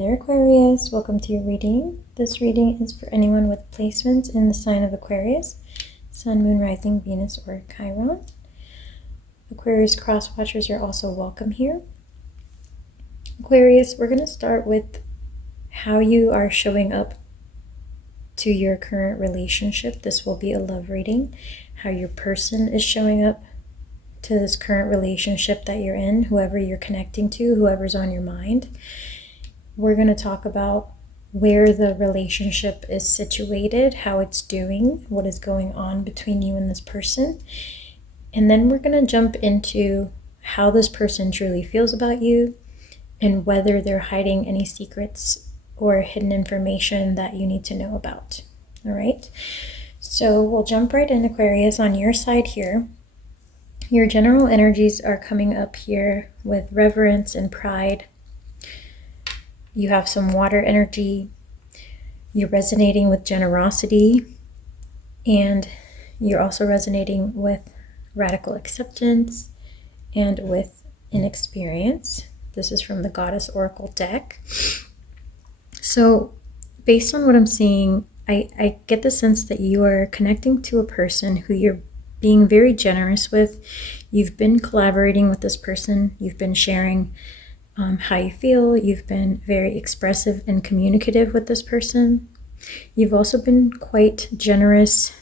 there, Aquarius. Welcome to your reading. This reading is for anyone with placements in the sign of Aquarius, Sun, Moon, Rising, Venus, or Chiron. Aquarius cross watchers are also welcome here. Aquarius, we're going to start with how you are showing up to your current relationship. This will be a love reading. How your person is showing up to this current relationship that you're in, whoever you're connecting to, whoever's on your mind. We're going to talk about where the relationship is situated, how it's doing, what is going on between you and this person. And then we're going to jump into how this person truly feels about you and whether they're hiding any secrets or hidden information that you need to know about. All right. So we'll jump right in, Aquarius, on your side here. Your general energies are coming up here with reverence and pride. You have some water energy. You're resonating with generosity. And you're also resonating with radical acceptance and with inexperience. This is from the Goddess Oracle deck. So based on what I'm seeing, I get the sense that you are connecting to a person who you're being very generous with. You've been collaborating with this person. You've been sharing how you feel. You've been very expressive and communicative with this person. You've also been quite generous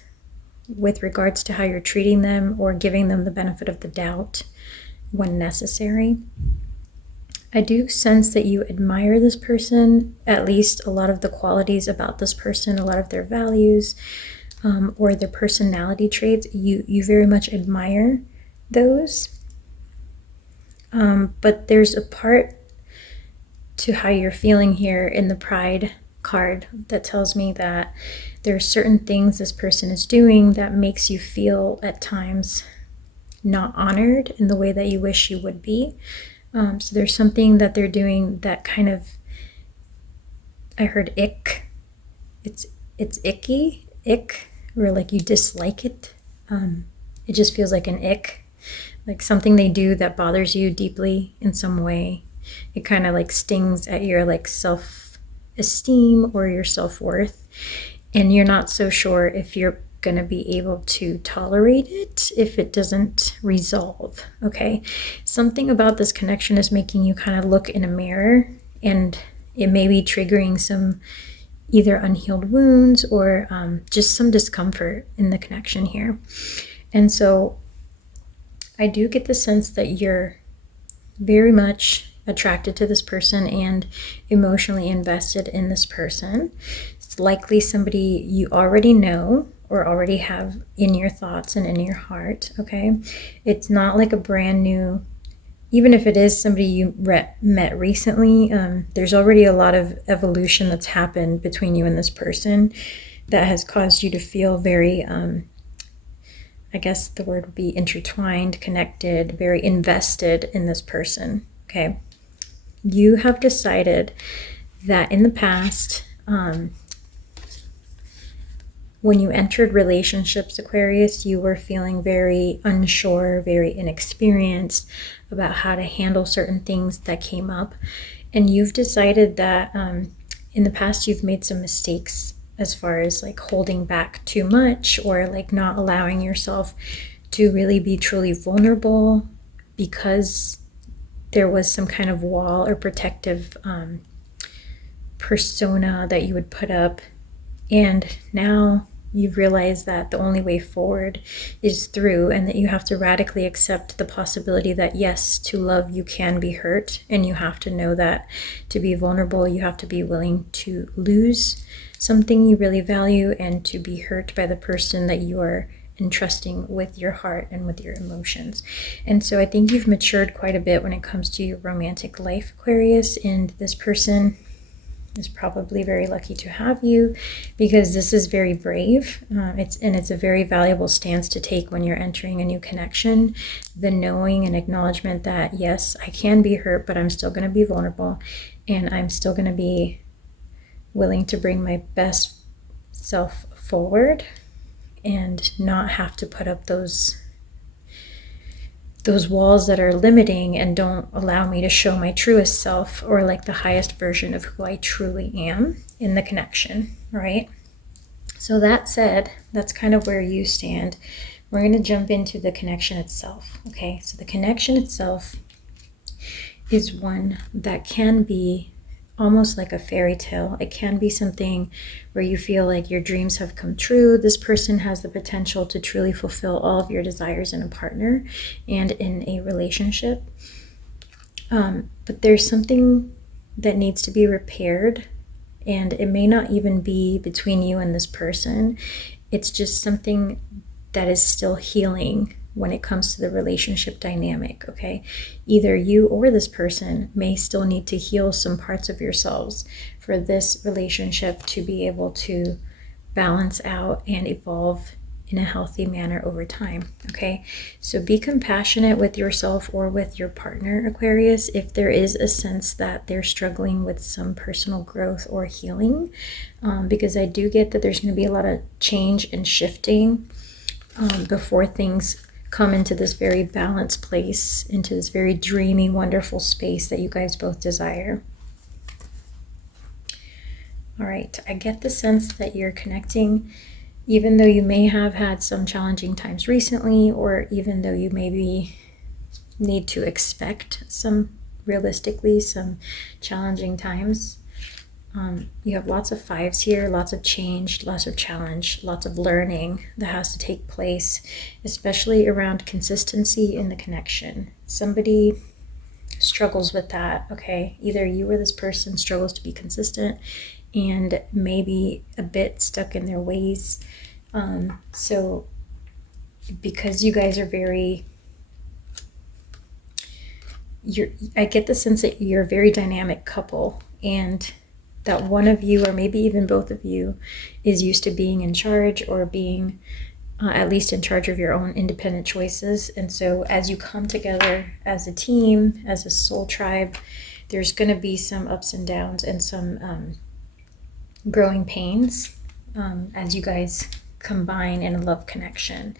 with regards to how you're treating them or giving them the benefit of the doubt when necessary. I do sense that you admire this person, at least a lot of the qualities about this person, a lot of their values, or their personality traits. You very much admire those. But there's a part to how you're feeling here in the Pride card that tells me that there are certain things this person is doing that makes you feel at times not honored in the way that you wish you would be. So there's something that they're doing that kind of, I heard ick. It's icky, ick, or like you dislike it. It just feels like an ick, like something they do that bothers you deeply in some way. It kind of like stings at your like self-esteem or your self-worth, and you're not so sure if you're going to be able to tolerate it if it doesn't resolve. Okay, something about this connection is making you kind of look in a mirror, and it may be triggering some either unhealed wounds or just some discomfort in the connection here. And so I do get the sense that you're very much attracted to this person and emotionally invested in this person. It's likely somebody you already know or already have in your thoughts and in your heart. Okay, it's not like a brand new, even if it is somebody you met recently, there's already a lot of evolution that's happened between you and this person that has caused you to feel very, I guess the word would be intertwined, connected, very invested in this person. Okay, you have decided that in the past, when you entered relationships, Aquarius, you were feeling very unsure, very inexperienced about how to handle certain things that came up. And you've decided that in the past you've made some mistakes as far as like holding back too much or like not allowing yourself to really be truly vulnerable because there was some kind of wall or protective persona that you would put up. And now you've realized that the only way forward is through, and that you have to radically accept the possibility that yes, to love you can be hurt, and you have to know that to be vulnerable you have to be willing to lose something you really value and to be hurt by the person that you are entrusting with your heart and with your emotions. And so I think you've matured quite a bit when it comes to your romantic life, Aquarius, and this person is probably very lucky to have you because this is very brave. It's a very valuable stance to take when you're entering a new connection. The knowing and acknowledgement that yes, I can be hurt, but I'm still going to be vulnerable, and I'm still going to be willing to bring my best self forward and not have to put up those those walls that are limiting and don't allow me to show my truest self, or like the highest version of who I truly am in the connection, right? So that said, that's kind of where you stand. We're going to jump into the connection itself, okay? So the connection itself is one that can be almost like a fairy tale. It can be something where you feel like your dreams have come true. This person has the potential to truly fulfill all of your desires in a partner and in a relationship. But there's something that needs to be repaired, and it may not even be between you and this person. It's just something that is still healing when it comes to the relationship dynamic, okay? Either you or this person may still need to heal some parts of yourselves for this relationship to be able to balance out and evolve in a healthy manner over time, okay? So be compassionate with yourself or with your partner, Aquarius, if there is a sense that they're struggling with some personal growth or healing, because I do get that there's going to be a lot of change and shifting before things come into this very balanced place, into this very dreamy, wonderful space that you guys both desire. All right, I get the sense that you're connecting, even though you may have had some challenging times recently, or even though you maybe need to expect realistically, some challenging times. You have lots of fives here, lots of change, lots of challenge, lots of learning that has to take place, especially around consistency in the connection. Somebody struggles with that, okay? Either you or this person struggles to be consistent and maybe a bit stuck in their ways. So because you guys are I get the sense that you're a very dynamic couple, and that one of you, or maybe even both of you, is used to being in charge, or being at least in charge of your own independent choices. And so as you come together as a team, as a soul tribe, there's going to be some ups and downs and some growing pains as you guys combine in a love connection.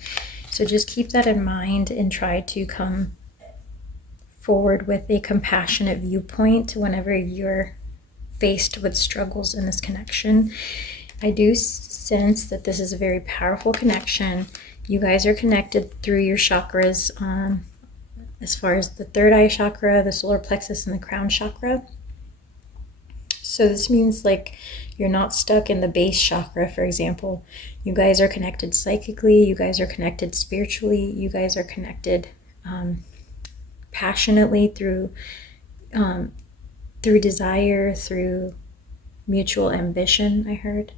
So just keep that in mind and try to come forward with a compassionate viewpoint whenever you're faced with struggles in this connection. I do sense that this is a very powerful connection. You guys are connected through your chakras, as far as the third eye chakra, the solar plexus, and the crown chakra. So this means like you're not stuck in the base chakra, for example. You guys are connected psychically, you guys are connected spiritually, you guys are connected passionately through desire, through mutual ambition, I heard.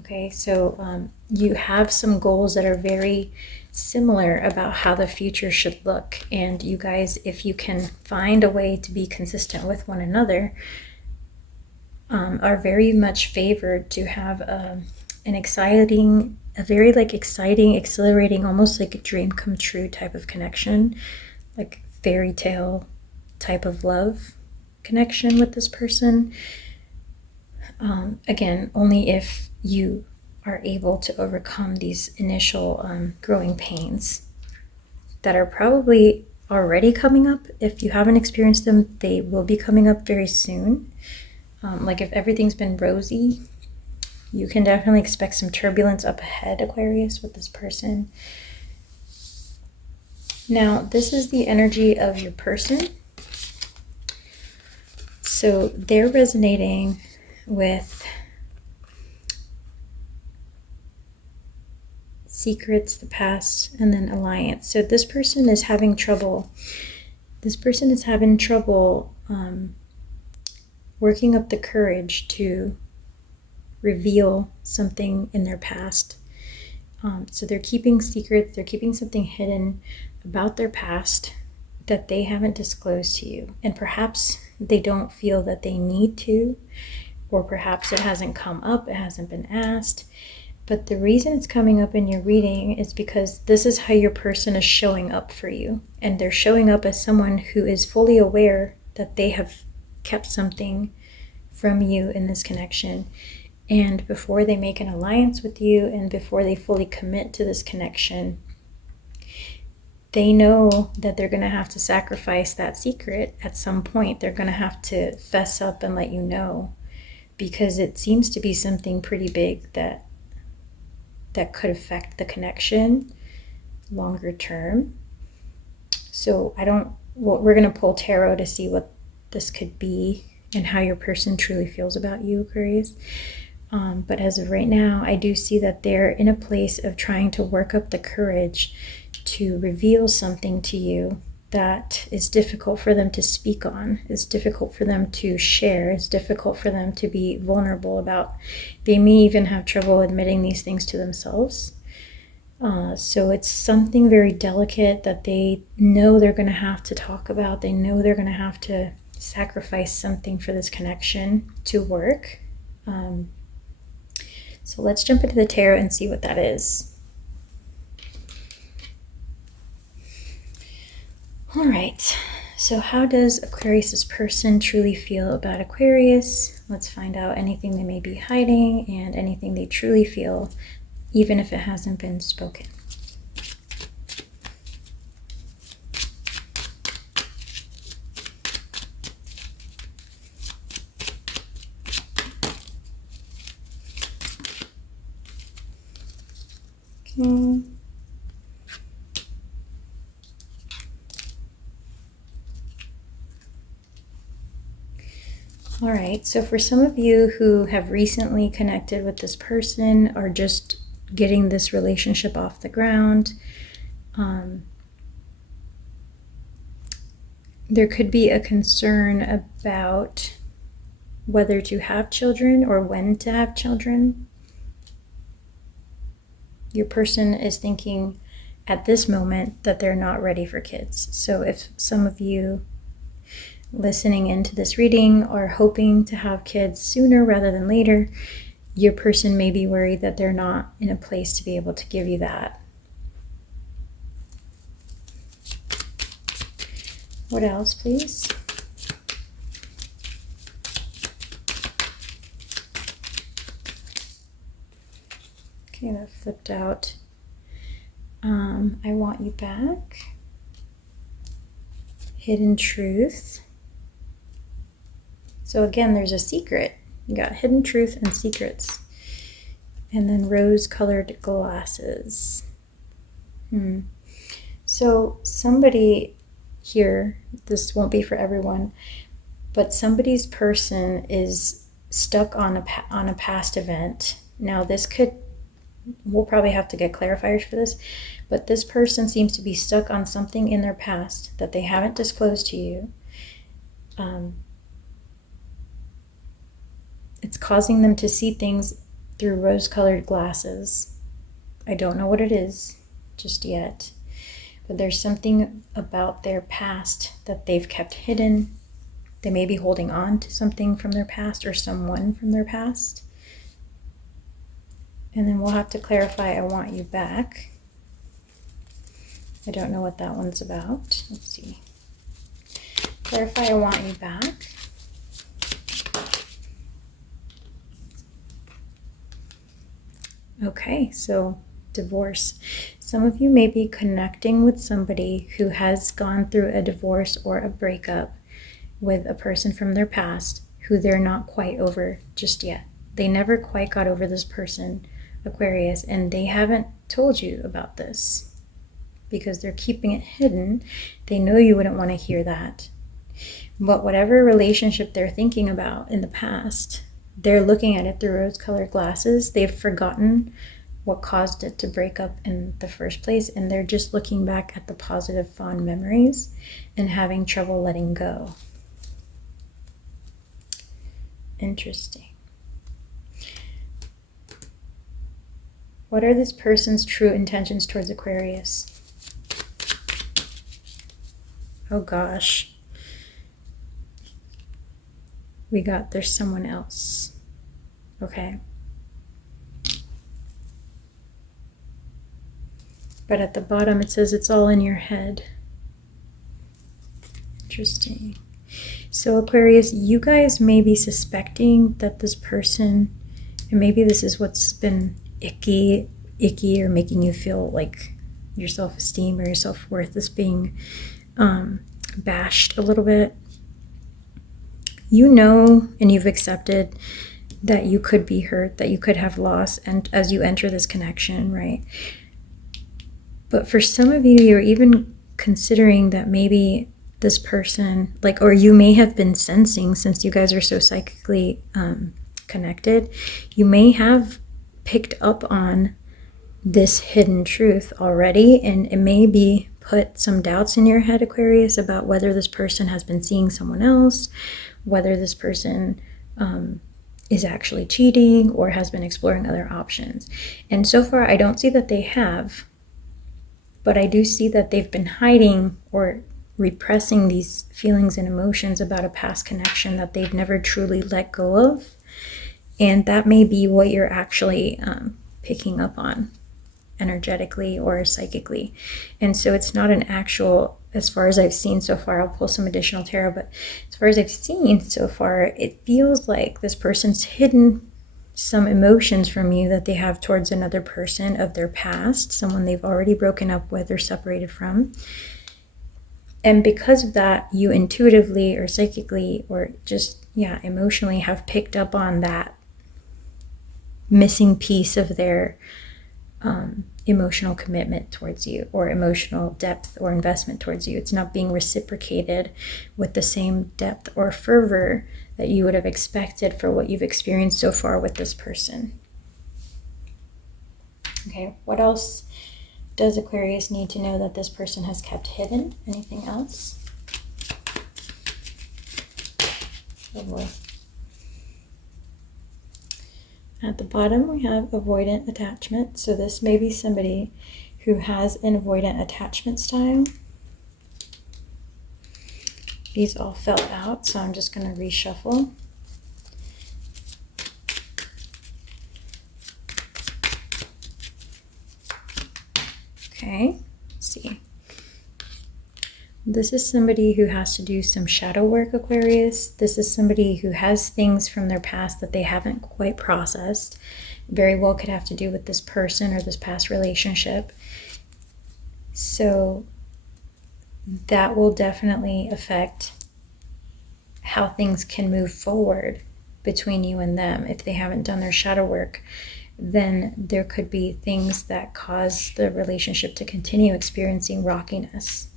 Okay, so you have some goals that are very similar about how the future should look. And you guys, if you can find a way to be consistent with one another, are very much favored to have a very exciting, exhilarating, almost like a dream come true type of connection, like fairy tale type of love connection with this person. Again, only if you are able to overcome these initial growing pains that are probably already coming up. If you haven't experienced them, they will be coming up very soon. Like if everything's been rosy, you can definitely expect some turbulence up ahead, Aquarius, with this person. Now, this is the energy of your person. So they're resonating with secrets, the past, and then alliance. So this person is having trouble. Working up the courage to reveal something in their past. So they're keeping secrets, they're keeping something hidden about their past that they haven't disclosed to you. And perhaps they don't feel that they need to, or perhaps it hasn't come up, it hasn't been asked. But the reason it's coming up in your reading is because this is how your person is showing up for you. And they're showing up as someone who is fully aware that they have kept something from you in this connection. And before they make an alliance with you, and before they fully commit to this connection, they know that they're going to have to sacrifice that secret at some point. They're going to have to fess up and let you know, because it seems to be something pretty big that could affect the connection longer term. So we're going to pull tarot to see what this could be and how your person truly feels about you, Aquarius. But as of right now, I do see that they're in a place of trying to work up the courage to reveal something to you that is difficult for them to speak on, is difficult for them to share, is difficult for them to be vulnerable about. They may even have trouble admitting these things to themselves. So it's something very delicate that they know they're going to have to talk about. They know they're going to have to sacrifice something for this connection to work. So let's jump into the tarot and see what that is. All right, so how does Aquarius's person truly feel about Aquarius? Let's find out anything they may be hiding and anything they truly feel, even if it hasn't been spoken. Okay. All right, so for some of you who have recently connected with this person or just getting this relationship off the ground, there could be a concern about whether to have children or when to have children. Your person is thinking at this moment that they're not ready for kids. So if some of you listening into this reading are hoping to have kids sooner rather than later, your person may be worried that they're not in a place to be able to give you that. What else, please? Okay, that flipped out. I want you back. Hidden truth. So again, there's a secret. You got hidden truth and secrets. And then rose-colored glasses. So somebody here, this won't be for everyone, but somebody's person is stuck on a past event. Now this could, we'll probably have to get clarifiers for this, but this person seems to be stuck on something in their past that they haven't disclosed to you. It's causing them to see things through rose-colored glasses. I don't know what it is just yet, but there's something about their past that they've kept hidden. They may be holding on to something from their past or someone from their past. And then we'll have to clarify, I want you back. I don't know what that one's about. Let's see. Clarify, I want you back. Okay, so divorce. Some of you may be connecting with somebody who has gone through a divorce or a breakup with a person from their past who they're not quite over just yet. They never quite got over this person, Aquarius, and they haven't told you about this because they're keeping it hidden. They know you wouldn't want to hear that. But whatever relationship they're thinking about in the past, they're looking at it through rose-colored glasses. They've forgotten what caused it to break up in the first place, and they're just looking back at the positive, fond memories and having trouble letting go. Interesting. What are this person's true intentions towards Aquarius? Oh gosh. We got there's someone else. Okay. But at the bottom it says it's all in your head. Interesting. So Aquarius, you guys may be suspecting that this person, and maybe this is what's been icky or making you feel like your self-esteem or your self-worth is being bashed a little bit. You know, and you've accepted that you could be hurt, that you could have loss, and as you enter this connection, right? But for some of you, you're even considering that maybe this person, like, or you may have been sensing, since you guys are so psychically connected, you may have picked up on this hidden truth already, and it may be put some doubts in your head, Aquarius, about whether this person has been seeing someone else, whether this person is actually cheating or has been exploring other options. And so far, I don't see that they have, but I do see that they've been hiding or repressing these feelings and emotions about a past connection that they've never truly let go of. And that may be what you're actually picking up on energetically or psychically. And so it's not an actual, as far as I've seen so far, I'll pull some additional tarot, but as far as I've seen so far, it feels like this person's hidden some emotions from you that they have towards another person of their past, someone they've already broken up with or separated from. And because of that, you intuitively or psychically or just, emotionally have picked up on that missing piece of their emotional commitment towards you, or emotional depth or investment towards you. It's not being reciprocated with the same depth or fervor that you would have expected for what you've experienced so far with this person. Okay, what else does Aquarius need to know that this person has kept hidden? Anything else? Oh boy. At the bottom, we have avoidant attachment. So this may be somebody who has an avoidant attachment style. These all fell out, so I'm just going to reshuffle. Okay, let's see. This is somebody who has to do some shadow work, Aquarius. This is somebody who has things from their past that they haven't quite processed. Very well could have to do with this person or this past relationship. So that will definitely affect how things can move forward between you and them. If they haven't done their shadow work, then there could be things that cause the relationship to continue experiencing rockiness.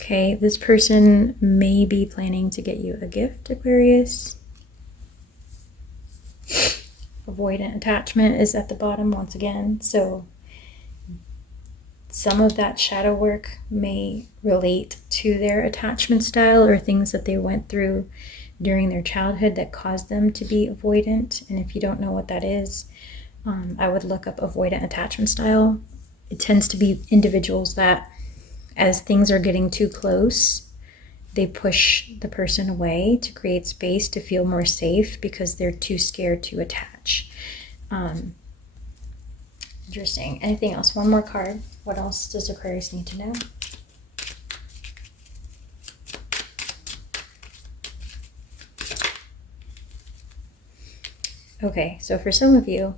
Okay, this person may be planning to get you a gift, Aquarius. Avoidant attachment is at the bottom once again. So some of that shadow work may relate to their attachment style or things that they went through during their childhood that caused them to be avoidant. And if you don't know what that is, I would look up avoidant attachment style. It tends to be individuals that, as things are getting too close, they push the person away to create space to feel more safe because they're too scared to attach. Interesting. Anything else? One more card. What else does Aquarius need to know? Okay, so for some of you,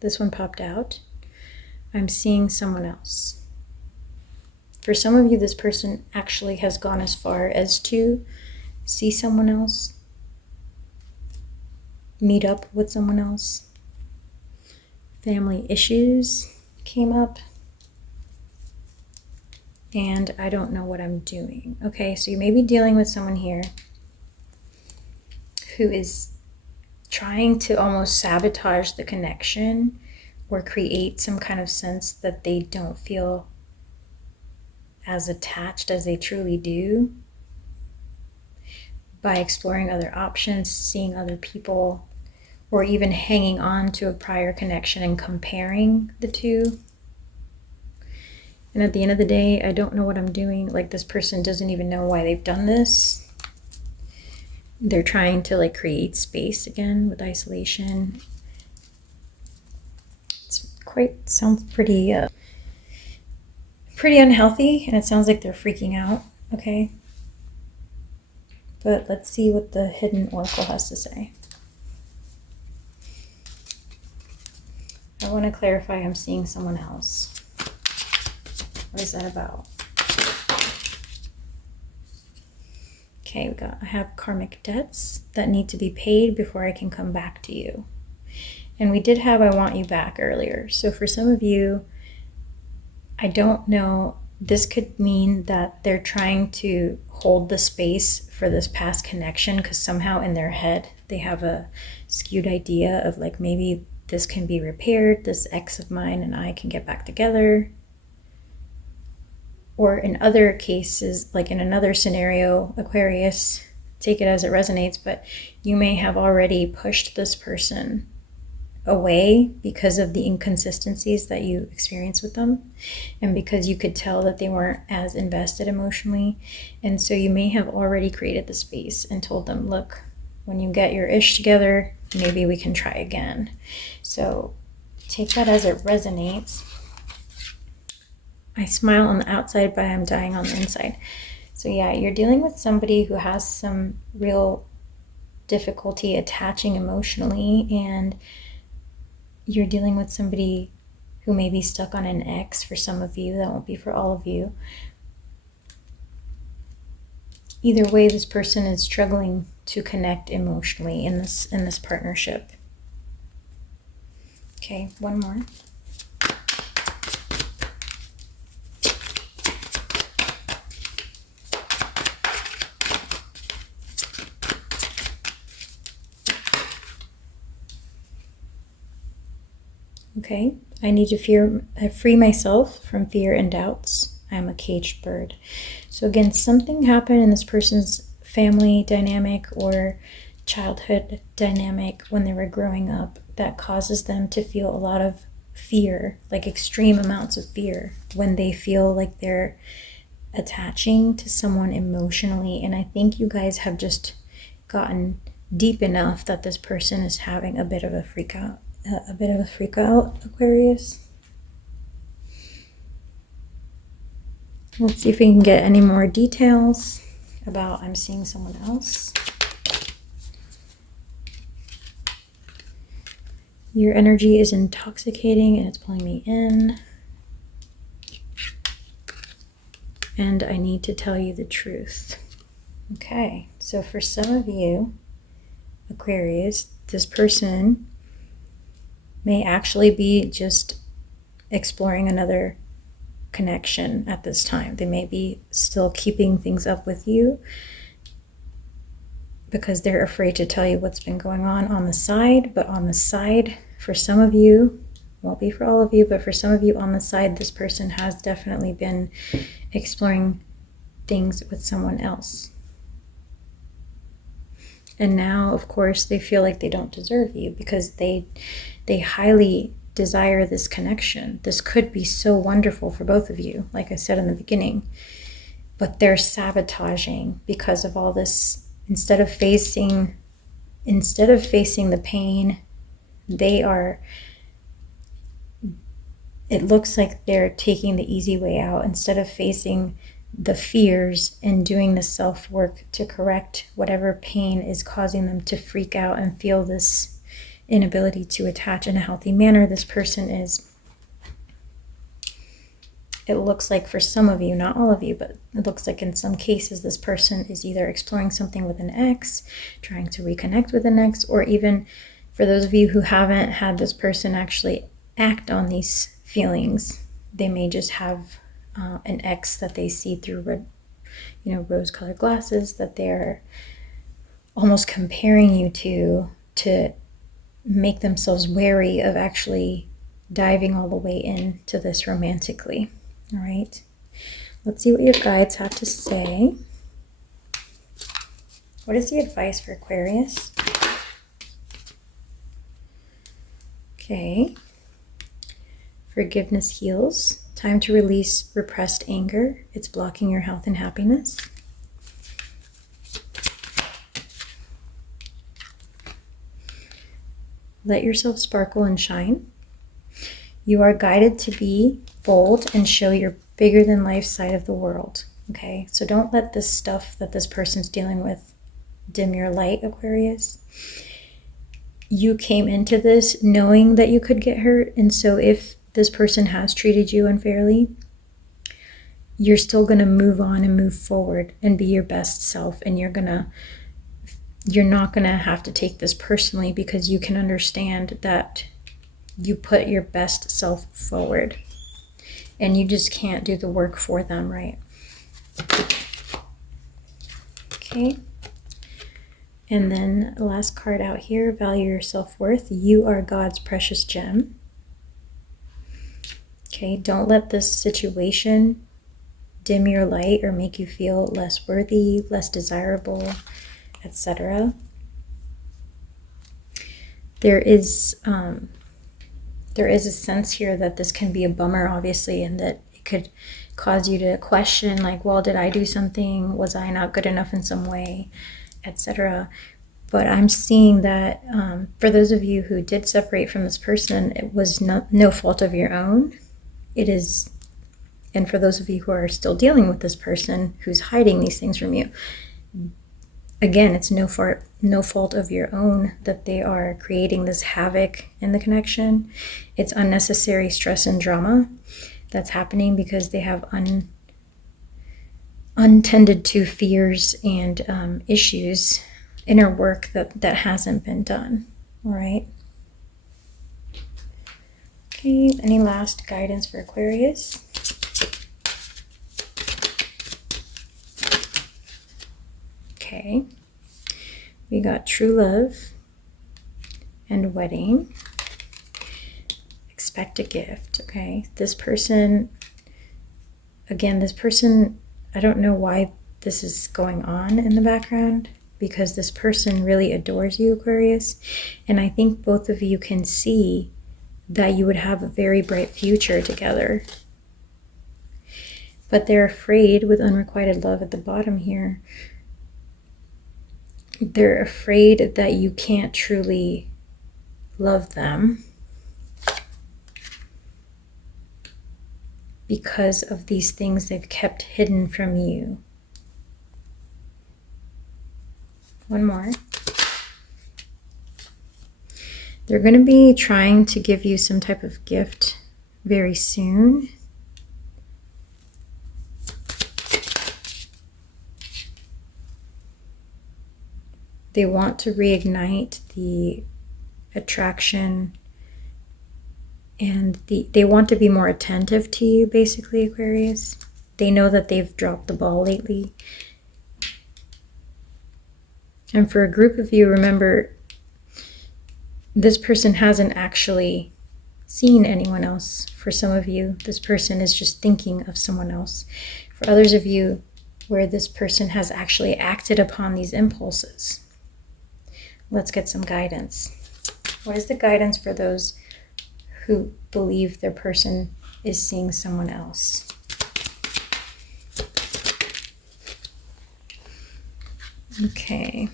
this one popped out. I'm seeing someone else. For some of you, this person actually has gone as far as to see someone else, meet up with someone else. Family issues came up. And I don't know what I'm doing. Okay, so you may be dealing with someone here who is trying to almost sabotage the connection or create some kind of sense that they don't feel as attached as they truly do by exploring other options, seeing other people, or even hanging on to a prior connection and comparing the two. And at the end of the day, I don't know what I'm doing. Like, this person doesn't even know why they've done this. They're trying to create space again with isolation. It's sounds pretty unhealthy, and it sounds like they're freaking out. Okay, but let's see what the hidden oracle has to say. I want to clarify, I'm seeing someone else. What is that about? Okay, I have karmic debts that need to be paid before I can come back to you. And we did have I want you back earlier. So for some of you, I don't know, this could mean that they're trying to hold the space for this past connection because somehow in their head they have a skewed idea of like maybe this can be repaired, this ex of mine and I can get back together. Or in other cases, like in another scenario, Aquarius, take it as it resonates, but you may have already pushed this person away because of the inconsistencies that you experience with them, and because you could tell that they weren't as invested emotionally. And so you may have already created the space and told them, look, when you get your ish together, maybe we can try again. So take that as it resonates. I smile on the outside, but I'm dying on the inside. So yeah, you're dealing with somebody who has some real difficulty attaching emotionally, and you're dealing with somebody who may be stuck on an ex for some of you. That won't be for all of you. Either way, this person is struggling to connect emotionally in this partnership. Okay, one more. Okay, I need to free myself from fear and doubts. I'm a caged bird. So again, something happened in this person's family dynamic or childhood dynamic when they were growing up that causes them to feel a lot of fear, like extreme amounts of fear when they feel like they're attaching to someone emotionally. And I think you guys have just gotten deep enough that this person is having a bit of a freak out. Aquarius. Let's see if we can get any more details about I'm seeing someone else. Your energy is intoxicating and it's pulling me in. And I need to tell you the truth. Okay, so for some of you, Aquarius, this person may actually be just exploring another connection at this time. They may be still keeping things up with you because they're afraid to tell you what's been going on the side. But on the side, for some of you, won't be for all of you, but for some of you on the side, this person has definitely been exploring things with someone else. And now, of course, they feel like they don't deserve you because they highly desire this connection. This could be so wonderful for both of you, like I said in the beginning, but they're sabotaging because of all this. Instead of facing the pain, it looks like they're taking the easy way out instead of facing the fears and doing the self-work to correct whatever pain is causing them to freak out and feel this inability to attach in a healthy manner. This person is, it looks like for some of you, not all of you, but it looks like in some cases this person is either exploring something with an ex, trying to reconnect with an ex, or even for those of you who haven't had this person actually act on these feelings, they may just have an ex that they see through rose-colored glasses, that they're almost comparing you to make themselves wary of actually diving all the way into this romantically. All right, let's see what your guides have to say. What is the advice for Aquarius? Okay, forgiveness heals. Time to release repressed anger. It's blocking your health and happiness. Let yourself sparkle and shine. You are guided to be bold and show your bigger than life side of the world. Okay, so don't let this stuff that this person's dealing with dim your light, Aquarius. you came into this knowing that you could get hurt. And so if this person has treated you unfairly, you're still going to move on and move forward and be your best self. And you're not going to have to take this personally, because you can understand that you put your best self forward and you just can't do the work for them, right? Okay. And then the last card out here, value your self-worth. You are God's precious gem. Okay, don't let this situation dim your light or make you feel less worthy, less desirable, etc. There is a sense here that this can be a bummer, obviously, and that it could cause you to question, like, well, did I do something? Was I not good enough in some way, etc. But I'm seeing that for those of you who did separate from this person, it was no fault of your own. It is, and for those of you who are still dealing with this person who's hiding these things from you, again, it's no fault of your own that they are creating this havoc in the connection. It's unnecessary stress and drama that's happening because they have untended to fears and issues, inner work that hasn't been done. All right. Okay, any last guidance for Aquarius? Okay, we got true love and wedding. Expect a gift. Okay, this person, again, I don't know why this is going on in the background, because this person really adores you, Aquarius. And I think both of you can see that you would have a very bright future together. But they're afraid, with unrequited love at the bottom here, they're afraid that you can't truly love them because of these things they've kept hidden from you. One more. They're going to be trying to give you some type of gift very soon. They want to reignite the attraction, and they want to be more attentive to you, basically, Aquarius. They know that they've dropped the ball lately. And for a group of you, remember, this person hasn't actually seen anyone else. For some of you, this person is just thinking of someone else. For others of you, where this person has actually acted upon these impulses. Let's get some guidance. What is the guidance for those who believe their person is seeing someone else? Okay.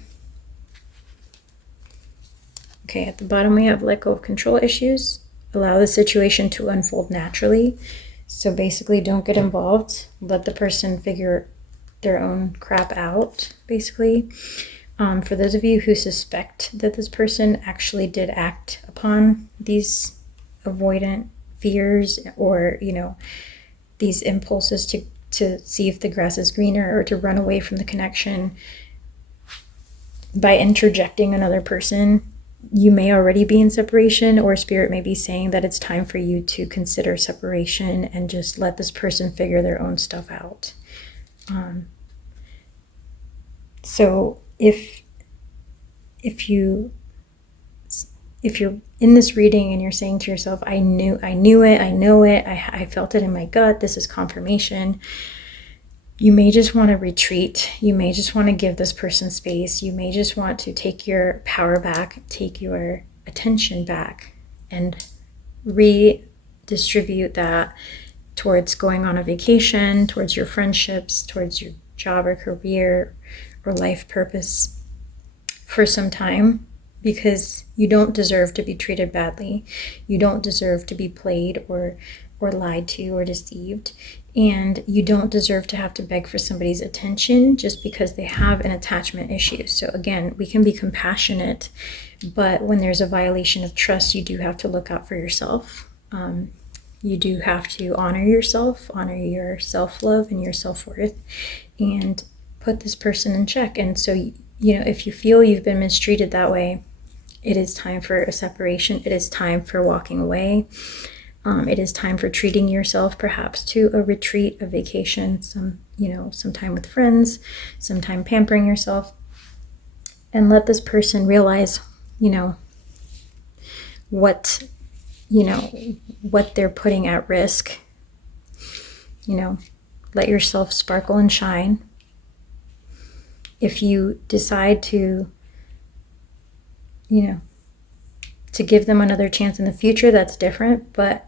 Okay, at the bottom we have let go of control issues. Allow the situation to unfold naturally. So basically, don't get involved. Let the person figure their own crap out, basically. For those of you who suspect that this person actually did act upon these avoidant fears, or, these impulses to see if the grass is greener, or to run away from the connection by interjecting another person, you may already be in separation, or Spirit may be saying that it's time for you to consider separation and just let this person figure their own stuff out. So if you're in this reading and you're saying to yourself, I knew it, I know it, I felt it in my gut, this is confirmation, you may just want to retreat. You may just want to give this person space. You may just want to take your power back, take your attention back, and redistribute that towards going on a vacation, towards your friendships, towards your job or career or life purpose for some time, because you don't deserve to be treated badly. You don't deserve to be played or lied to or deceived. And you don't deserve to have to beg for somebody's attention just because they have an attachment issue. So again, we can be compassionate, but when there's a violation of trust, you do have to look out for yourself. You do have to honor yourself, honor your self-love and your self-worth, and put this person in check. And so, you know, if you feel you've been mistreated that way, it is time for a separation. It is time for walking away. It is time for treating yourself perhaps to a retreat, a vacation, some time with friends, some time pampering yourself, and let this person realize, what they're putting at risk. Let yourself sparkle and shine. If you decide to give them another chance in the future, that's different, but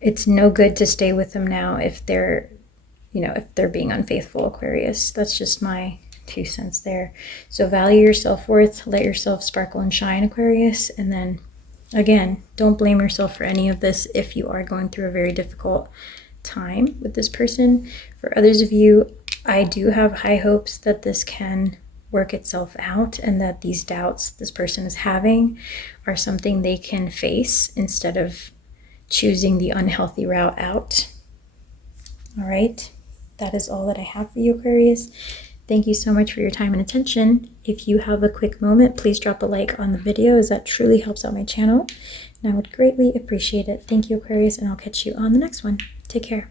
it's no good to stay with them now if they're being unfaithful, Aquarius. That's just my 2 cents there. So value your self-worth, let yourself sparkle and shine, Aquarius, and then again, don't blame yourself for any of this if you are going through a very difficult time with this person. For others of you, I do have high hopes that this can work itself out and that these doubts this person is having are something they can face instead of choosing the unhealthy route out. All right, that is all that I have for you, Aquarius. Thank you so much for your time and attention. If you have a quick moment, please drop a like on the video, as that truly helps out my channel, and I would greatly appreciate it. Thank you, Aquarius, and I'll catch you on the next one. Take care.